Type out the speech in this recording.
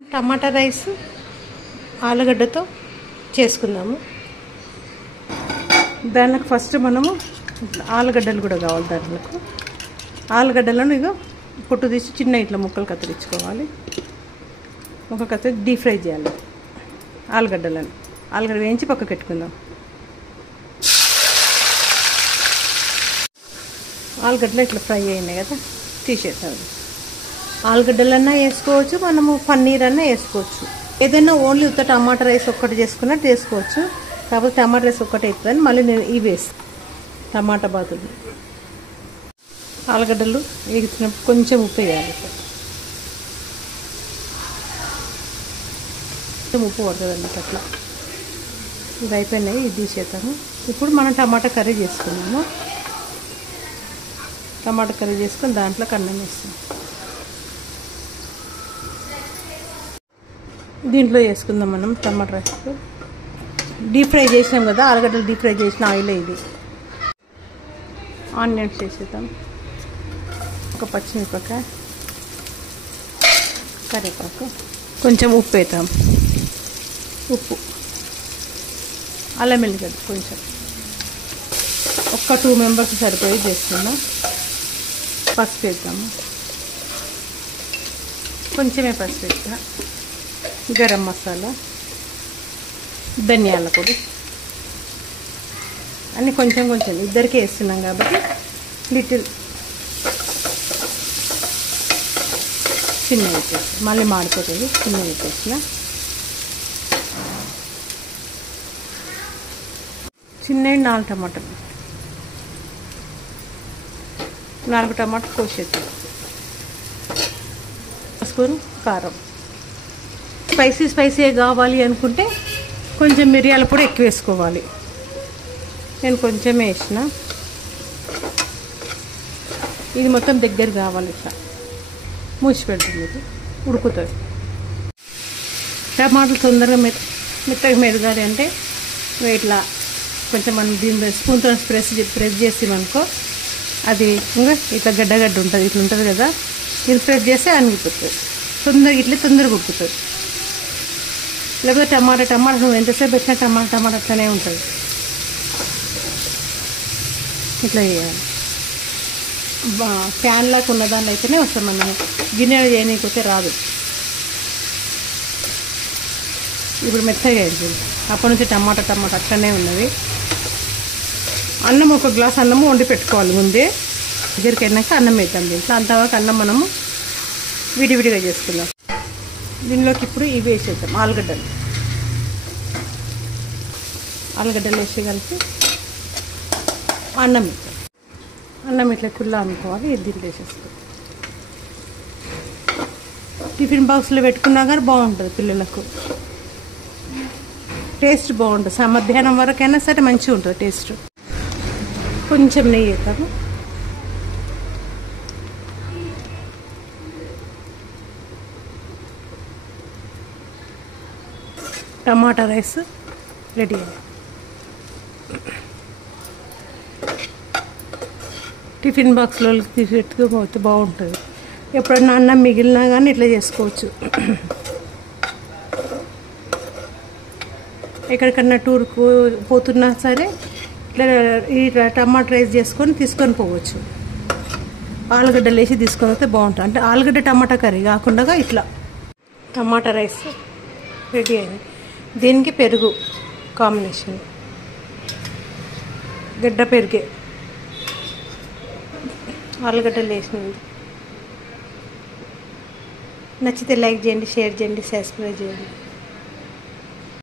టమాటా rice ఆలుగడ్డతో చేసుకుందాము. దానికి first మనము ఆలుగడ్డలు కూడా కావాలి. దాంట్లోకి ఆలుగడ్డలను ఇక పొట్టు తీసి చిన్న ఇట్లా ముక్కలు కత్తిరించుకోవాలి. ముక్కలు కత్తిరించి డీప్ ఫ్రై చేయాలి. ఆలుగడ్డ వేయించి పక్కకు పెట్టుకుందాం. ఆలుగడ్డలు ఇట్లా ఫ్రై అయినాయి కదా, తీసేద్దాం. ఆలుగడ్డలన్నా వేసుకోవచ్చు, మనము పన్నీర్ అన్నా వేసుకోవచ్చు. ఏదైనా ఓన్లీ ఉత్త టమాటా రైస్ ఒక్కటి చేసుకున్నట్టు చేసుకోవచ్చు. కాకపోతే టమాటా రైస్ ఒక్కటే అవుతుందని మళ్ళీ నేను ఇవి వేస్తాను. టమాటా బాతులు ఆలుగడ్డలు వేగించినప్పుడు కొంచెం ఉప్పు వేయాలి. కొంచెం ఉప్పు పడుతుందండి అట్లా. ఇవి అయిపోయినాయి, ఇది తీసేద్దాము. ఇప్పుడు మనం టమాటా కర్రీ చేసుకున్నాము. టమాటా కర్రీ చేసుకొని దాంట్లో అన్నం వేస్తాం. దీంట్లో వేసుకుందాం మనం టమాటా రైస్. డీప్ ఫ్రై చేసినాం కదా, ఆలుగడ్డలు డీప్ ఫ్రై చేసిన ఆయిల్ ఇది. ఆనియన్స్ వేసేద్దాం, ఒక పచ్చిమిరపకాయ, కరివేపాకు, కొంచెం ఉప్పు వేద్దాం. ఉప్పు, అల్లం వెల్లిగడ్డ కొంచెం, ఒక్క 2 మెంబర్స్ సరిపోయి చేస్తున్నాం. పసుపు వేద్దాము, కొంచెమే పసుపు వేస్తా. గరం మసాలా, ధనియాల పొడి అన్నీ కొంచెం కొంచెం ఇద్దరికీ వేస్తున్నాం కాబట్టి లిటిల్ చిన్న వేసేసి మళ్ళీ మాడిపోతుంది. చిన్న వేసేసిన చిన్న 4 టమాటాలు, 4 టమాటాలు కోసేద్దాం. స్పూన్ కారం. స్పైసీ కావాలి అనుకుంటే కొంచెం మిరియాల పొడి ఎక్కువ వేసుకోవాలి. నేను కొంచెం వేసిన. ఇది మొత్తం దగ్గర కావాలి. ఇట్లా మూసి పెడుతుంది, ఇది ఉడుకుతుంది. టమాటాలు తొందరగా మెత్తగా మెదగాలి అంటే ఇట్లా కొంచెం మనం దీని స్పూన్తో ప్రెస్ చేసామనుకో, అది ఇంకా ఇట్లా గడ్డ ఉంటుంది. ఇట్లా ఉంటుంది కదా, ఇది ప్రెస్ చేస్తే అనిగిపోతుంది. తొందరగా ఉడుకుతుంది. లేకపోతే టమాటా నువ్వు ఎంతసేపు పెట్టినా టమాటా అట్లనే ఉంటుంది. ఇట్లా చేయాలి. ఫ్యాన్ లాగా ఉన్నదాన్ని అయితేనే వస్తాం. మనం గిన్నెలు చేయనీకపోతే రాదు. ఇప్పుడు మెత్తగా అయింది. అప్పటి నుంచి టమాటా అట్లనే ఉన్నది. అన్నం ఒక గ్లాస్ అన్నము వండి పెట్టుకోవాలి ముందే. దగ్గరికి అయినాక అన్నం వేద్దాం. దీంట్లో అంతవరకు అన్నం మనము విడివిడిగా చేసుకుందాం. దీనిలోకి ఇప్పుడు ఇవి వేసేద్దాం. ఆలుగడ్డలు వేసి కలిపి అన్నం వేద్దాం. అన్నం ఇట్లా కుల్లా అనుకోవాలి. ఇది దీంట్లో వేసేస్తాం. టిఫిన్ బాక్స్లో పెట్టుకున్నా కానీ బాగుంటుంది. పిల్లలకు టేస్ట్ బాగుంటుంది. మధ్యాహ్నం వరకైనా సరే మంచిగా ఉంటుంది టేస్ట్. కొంచెం నెయ్యి వేద్దాము. టమాటా రైస్ రెడీ అయ్యింది. టిఫిన్ బాక్స్లో తీసి పెట్టుకోకపోతే బాగుంటుంది. ఎప్పుడన్నా అన్నం మిగిలినా కానీ ఇట్లా చేసుకోవచ్చు. ఎక్కడికన్నా టూర్కు పోతున్నా సరే ఇట్లా టమాటా రైస్ తీసుకొని పోవచ్చు. ఆలుగడ్డలు వేసి తీసుకొని వస్తే బాగుంటుంది. అంటే ఆలుగడ్డ టమాటా కర్రీ కాకుండా ఇట్లా టమాటా రైస్ రెడీ అయింది. దీనికి పెరుగు కాంబినేషన్, గడ్డ పెరిగే ఆలుగడ్డలు వేసినది. నచ్చితే లైక్ చేయండి, షేర్ చేయండి, సబ్స్క్రైబ్ చేయండి.